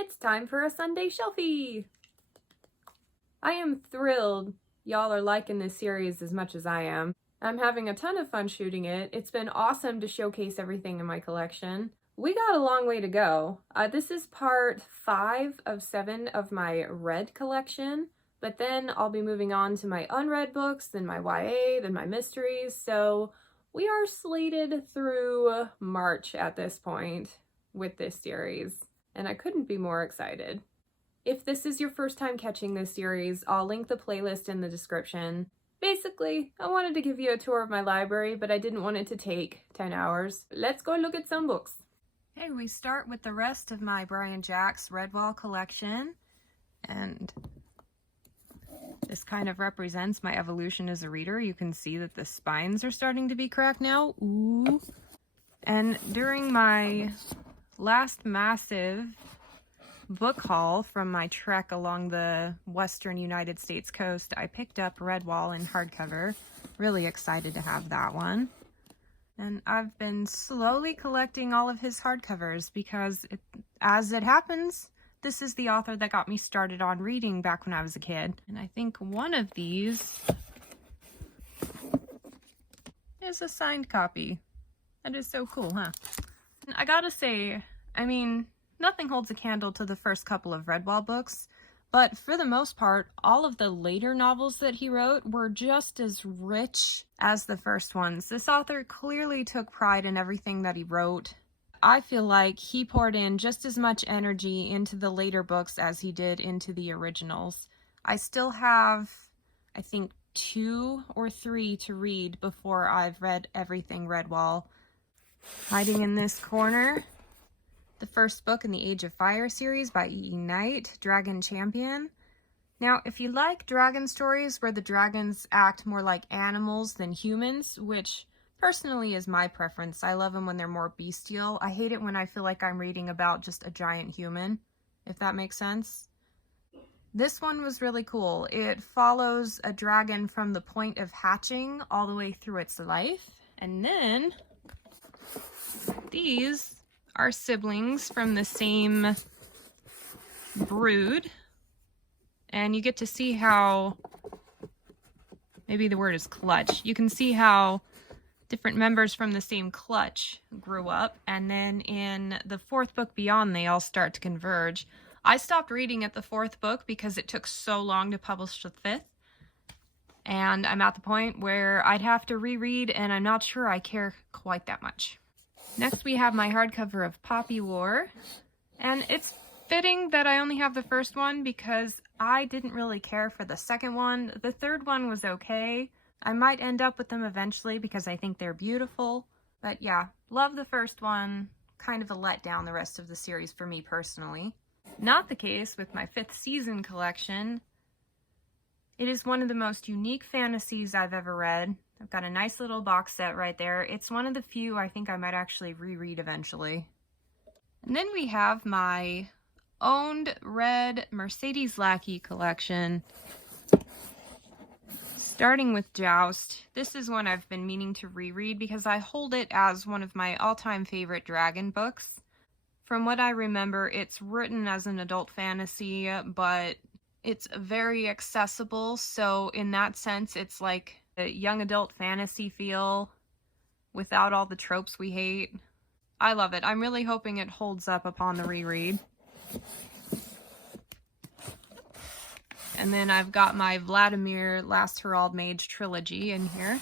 It's time for a Sunday Shelfie! I am thrilled y'all are liking this series as much as I am. I'm having a ton of fun shooting it. It's been awesome to showcase everything in my collection. We got a long way to go. This is part 5 of 7 of my read collection, but then I'll be moving on to my unread books, then my YA, then my mysteries, so we are slated through March at this point with this series, and I couldn't be more excited. If this is your first time catching this series, I'll link the playlist in the description. Basically, I wanted to give you a tour of my library, but I didn't want it to take 10 hours. Let's go look at some books. Okay, we start with the rest of my Brian Jacks Redwall collection, and this kind of represents my evolution as a reader. You can see that the spines are starting to be cracked now. Ooh. And during my last massive book haul from my trek along the western United States coast, I picked up Redwall in hardcover. Really excited to have that one. And I've been slowly collecting all of his hardcovers because, as it happens, this is the author that got me started on reading back when I was a kid. And I think one of these is a signed copy. That is so cool, huh? And I gotta say, I mean, nothing holds a candle to the first couple of Redwall books, but for the most part, all of the later novels that he wrote were just as rich as the first ones. This author clearly took pride in everything that he wrote. I feel like he poured in just as much energy into the later books as he did into the originals. I still have, I think, 2 or 3 to read before I've read everything Redwall. Hiding in this corner, the first book in the Age of Fire series by E. Knight, Dragon Champion. Now, if you like dragon stories where the dragons act more like animals than humans, which personally is my preference, I love them when they're more bestial. I hate it when I feel like I'm reading about just a giant human, if that makes sense. This one was really cool. It follows a dragon from the point of hatching all the way through its life. And then these are siblings from the same brood. And you get to see how, maybe the word is clutch. You can see how different members from the same clutch grew up. And then in the 4th book beyond, they all start to converge. I stopped reading at the 4th book because it took so long to publish the 5th. And I'm at the point where I'd have to reread, and I'm not sure I care quite that much. Next we have my hardcover of Poppy War, and it's fitting that I only have the first one because I didn't really care for the second one. The third one was okay. I might end up with them eventually because I think they're beautiful, but yeah, love the first one. Kind of a letdown the rest of the series for me personally. Not the case with my 5th season collection. It is one of the most unique fantasies I've ever read. I've got a nice little box set right there. It's one of the few I think I might actually reread eventually. And then we have my owned red Mercedes Lackey collection. Starting with Joust. This is one I've been meaning to reread because I hold it as one of my all-time favorite dragon books. From what I remember, it's written as an adult fantasy, but it's very accessible, so in that sense, it's like a young adult fantasy feel without all the tropes we hate. I love it. I'm really hoping it holds up upon the reread. And then I've got my Vladimir Last Herald Mage trilogy in here.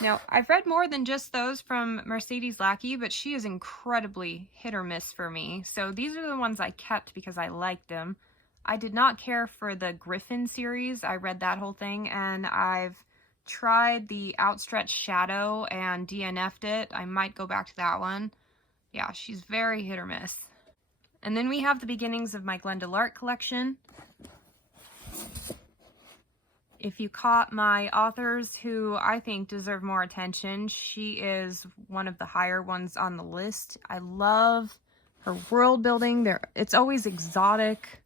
Now, I've read more than just those from Mercedes Lackey, but she is incredibly hit or miss for me. So these are the ones I kept because I liked them. I did not care for the Griffin series. I read that whole thing, and I've tried the Outstretched Shadow and DNF'd it. I might go back to that one. Yeah, she's very hit or miss. And then we have the beginnings of my Glenda Lark collection. If you caught my authors who I think deserve more attention, she is one of the higher ones on the list. I love her world building. It's always exotic.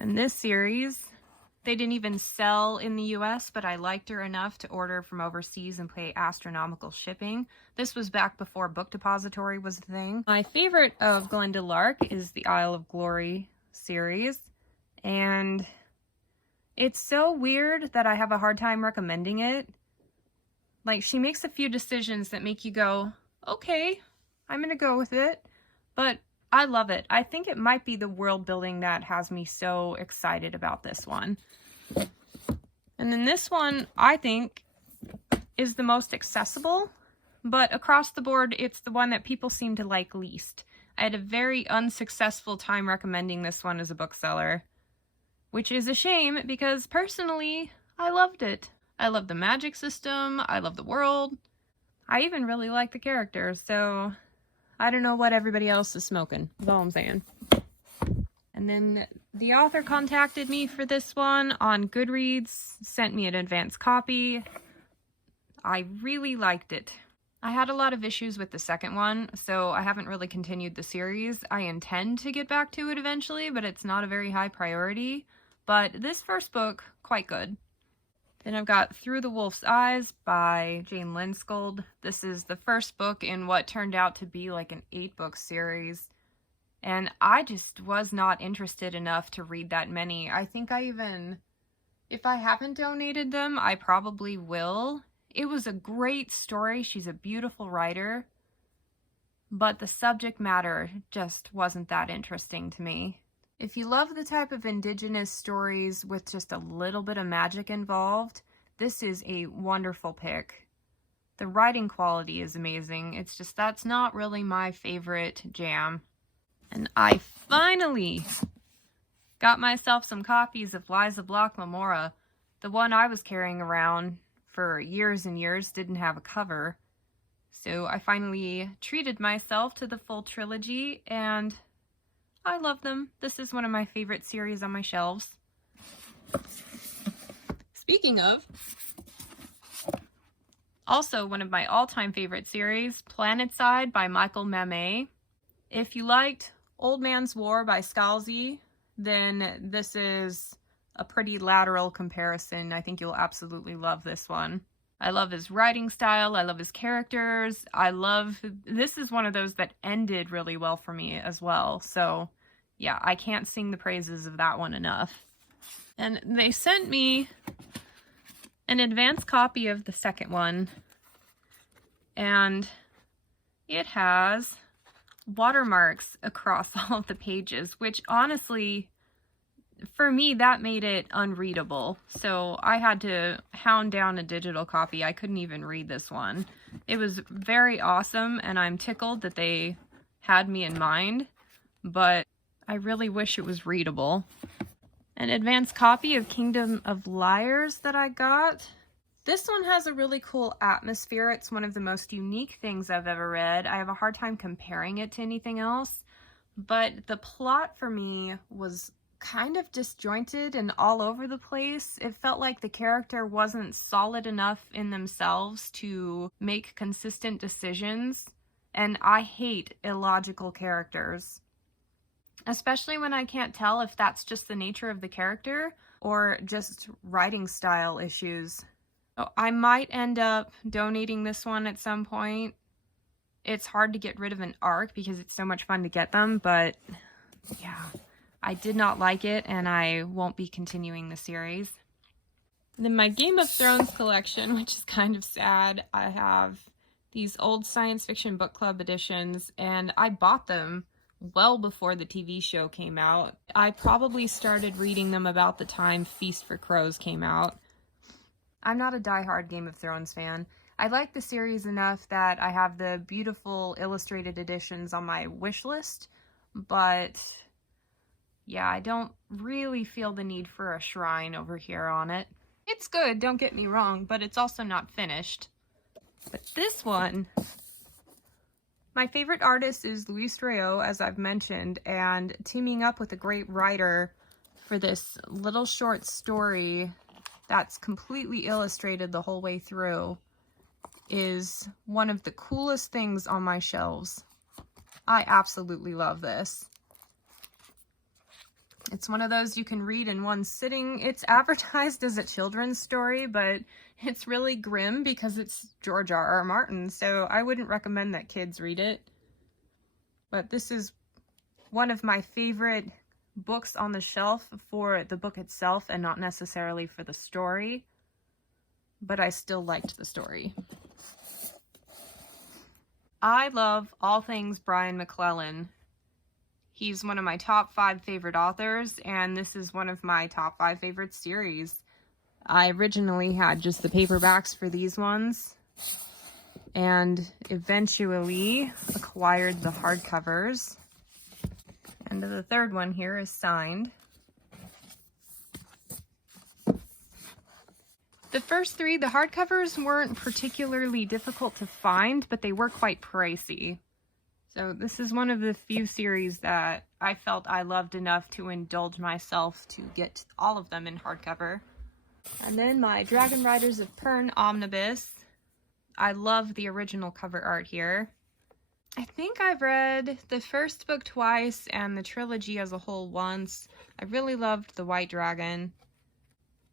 In this series, They didn't even sell in the US, but I liked her enough to order from overseas and pay astronomical shipping. This was back before Book Depository was a thing. My favorite of Glenda Lark is the Isle of Glory series, and it's so weird that I have a hard time recommending it. Like, she makes a few decisions that make you go, okay, I'm gonna go with it, but I love it. I think it might be the world building that has me so excited about this one. And then this one, I think, is the most accessible, but across the board, it's the one that people seem to like least. I had a very unsuccessful time recommending this one as a bookseller, which is a shame because personally, I loved it. I love the magic system, I love the world, I even really like the characters, so I don't know what everybody else is smoking, is all I'm saying. And then the author contacted me for this one on Goodreads, sent me an advance copy. I really liked it. I had a lot of issues with the second one, so I haven't really continued the series. I intend to get back to it eventually, but it's not a very high priority. But this first book, quite good. Then I've got Through the Wolf's Eyes by Jane Lindskold. This is the first book in what turned out to be like an 8-book series. And I just was not interested enough to read that many. I think I even, if I haven't donated them, I probably will. It was a great story. She's a beautiful writer. But the subject matter just wasn't that interesting to me. If you love the type of indigenous stories with just a little bit of magic involved, this is a wonderful pick. The writing quality is amazing. It's just that's not really my favorite jam. And I finally got myself some copies of Liza Block Lamora. The one I was carrying around for years and years didn't have a cover. So I finally treated myself to the full trilogy, and I love them. This is one of my favorite series on my shelves. Speaking of, also one of my all-time favorite series, Planetside by Michael Mamet. If you liked Old Man's War by Scalzi, then this is a pretty lateral comparison. I think you'll absolutely love this one. I love his writing style. I love his characters. This is one of those that ended really well for me as well. So yeah, I can't sing the praises of that one enough. And they sent me an advance copy of the second one. And it has watermarks across all of the pages, which honestly, for me, that made it unreadable. So I had to hound down a digital copy. I couldn't even read this one. It was very awesome, and I'm tickled that they had me in mind, but I really wish it was readable. An advanced copy of Kingdom of Liars that I got. This one has a really cool atmosphere. It's one of the most unique things I've ever read. I have a hard time comparing it to anything else, but the plot for me was kind of disjointed and all over the place. It felt like the character wasn't solid enough in themselves to make consistent decisions, and I hate illogical characters. Especially when I can't tell if that's just the nature of the character or just writing style issues. So I might end up donating this one at some point. It's hard to get rid of an arc because it's so much fun to get them, but yeah, I did not like it, and I won't be continuing the series. And then my Game of Thrones collection, which is kind of sad. I have these old science fiction book club editions, and I bought them well before the TV show came out. I probably started reading them about the time Feast for Crows came out. I'm not a diehard Game of Thrones fan. I like the series enough that I have the beautiful illustrated editions on my wish list, but yeah, I don't really feel the need for a shrine over here on it. It's good, don't get me wrong, but it's also not finished. But this one, my favorite artist is Luis Reyot, as I've mentioned, and teaming up with a great writer for this little short story that's completely illustrated the whole way through is one of the coolest things on my shelves. I absolutely love this. It's one of those you can read in one sitting. It's advertised as a children's story, but it's really grim because it's George R.R. Martin, so I wouldn't recommend that kids read it. But this is one of my favorite books on the shelf for the book itself and not necessarily for the story, but I still liked the story. I love all things Brian McClellan. He's one of my top 5 favorite authors, and this is one of my top 5 favorite series. I originally had just the paperbacks for these ones, and eventually acquired the hardcovers. And the third one here is signed. The first 3, the hardcovers weren't particularly difficult to find, but they were quite pricey. So this is one of the few series that I felt I loved enough to indulge myself to get all of them in hardcover. And then my Dragon Riders of Pern Omnibus. I love the original cover art here. I think I've read the first book twice and the trilogy as a whole once. I really loved the White Dragon.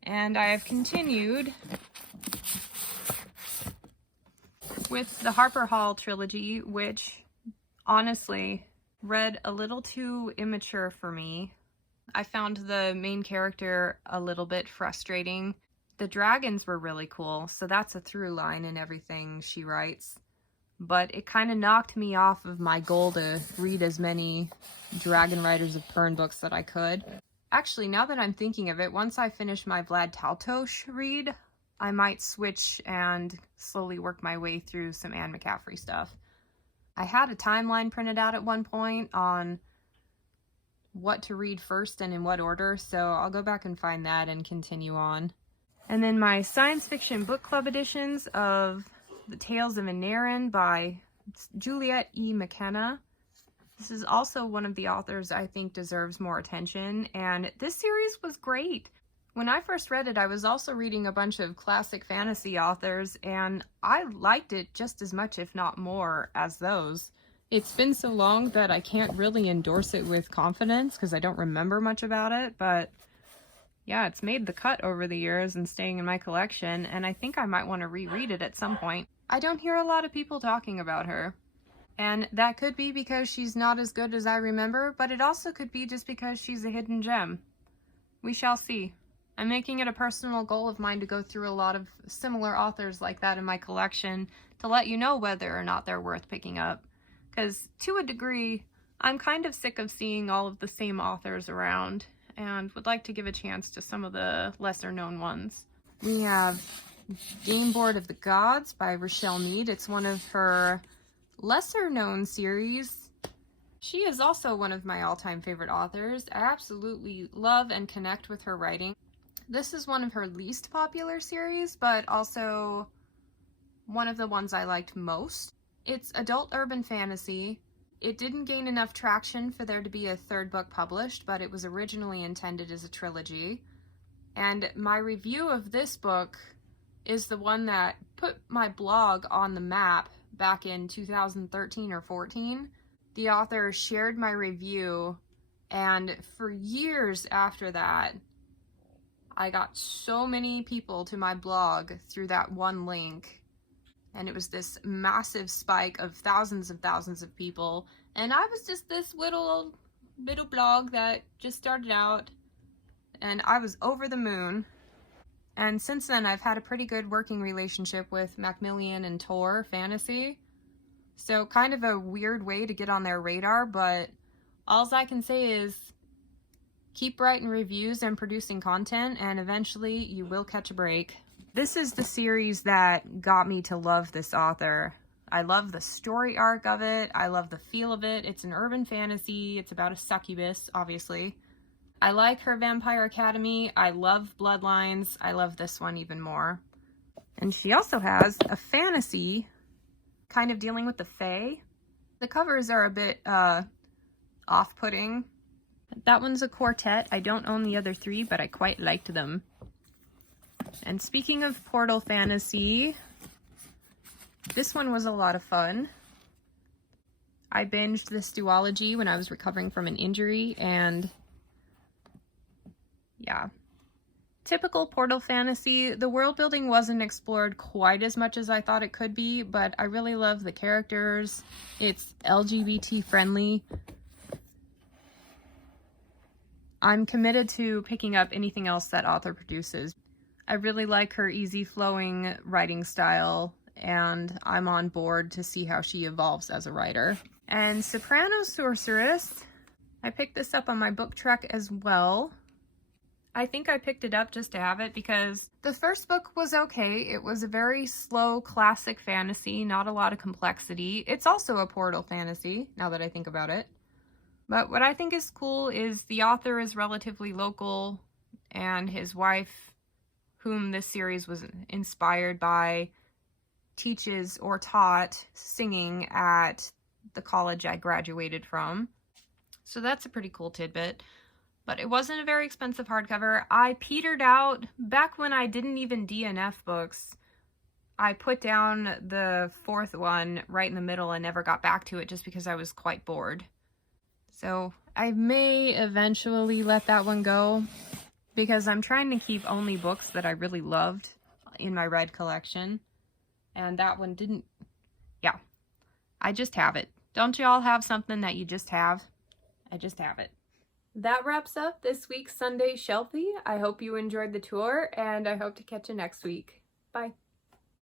And I have continued with the Harper Hall trilogy, which honestly read a little too immature for me. I found the main character a little bit frustrating. The dragons were really cool, so that's a through line in everything she writes. But it kind of knocked me off of my goal to read as many Dragon Riders of Pern books that I could. Actually, now that I'm thinking of it, once I finish my Vlad Taltosh read, I might switch and slowly work my way through some Anne McCaffrey stuff. I had a timeline printed out at one point on what to read first and in what order, so I'll go back and find that and continue on. And then my science fiction book club editions of The Tales of Aneurin by Juliet E. McKenna. This is also one of the authors I think deserves more attention, and this series was great. When I first read it, I was also reading a bunch of classic fantasy authors, and I liked it just as much, if not more, as those. It's been so long that I can't really endorse it with confidence because I don't remember much about it, but yeah, it's made the cut over the years and staying in my collection, and I think I might want to reread it at some point. I don't hear a lot of people talking about her. And that could be because she's not as good as I remember, but it also could be just because she's a hidden gem. We shall see. I'm making it a personal goal of mine to go through a lot of similar authors like that in my collection to let you know whether or not they're worth picking up. Because to a degree, I'm kind of sick of seeing all of the same authors around and would like to give a chance to some of the lesser known ones. We have Game Board of the Gods by Rochelle Mead. It's one of her lesser known series. She is also one of my all-time favorite authors. I absolutely love and connect with her writing. This is one of her least popular series, but also one of the ones I liked most. It's adult urban fantasy. It didn't gain enough traction for there to be a third book published, but it was originally intended as a trilogy. And my review of this book is the one that put my blog on the map back in 2013 or 14. The author shared my review, and for years after that, I got so many people to my blog through that one link, and it was this massive spike of thousands of people, and I was just this little blog that just started out, and I was over the moon. And since then, I've had a pretty good working relationship with Macmillan and Tor Fantasy. So kind of a weird way to get on their radar, but alls I can say is keep writing reviews and producing content, and eventually you will catch a break. This is the series that got me to love this author. I love the story arc of it. I love the feel of it. It's an urban fantasy. It's about a succubus, obviously. I like her Vampire Academy. I love Bloodlines. I love this one even more. And she also has a fantasy kind of dealing with the Fae. The covers are a bit off-putting. That one's a quartet. I don't own the other 3, but I quite liked them. And speaking of Portal Fantasy, this one was a lot of fun. I binged this duology when I was recovering from an injury, and Yeah. Typical Portal fantasy. The world building wasn't explored quite as much as I thought it could be, but I really love the characters. It's LGBT friendly. I'm committed to picking up anything else that author produces. I really like her easy flowing writing style, and I'm on board to see how she evolves as a writer. And Soprano Sorceress, I picked this up on my Booktok as well. I think I picked it up just to have it because the first book was okay. It was a very slow classic fantasy, not a lot of complexity. It's also a Portal fantasy, now that I think about it. But what I think is cool is the author is relatively local, and his wife, whom this series was inspired by, teaches or taught singing at the college I graduated from. So that's a pretty cool tidbit. But it wasn't a very expensive hardcover. I petered out back when I didn't even DNF books. I put down the fourth one right in the middle and never got back to it just because I was quite bored. So I may eventually let that one go because I'm trying to keep only books that I really loved in my red collection. And that one didn't, yeah, I just have it. Don't y'all have something that you just have? I just have it. That wraps up this week's Sunday Shelfie. I hope you enjoyed the tour, and I hope to catch you next week. Bye.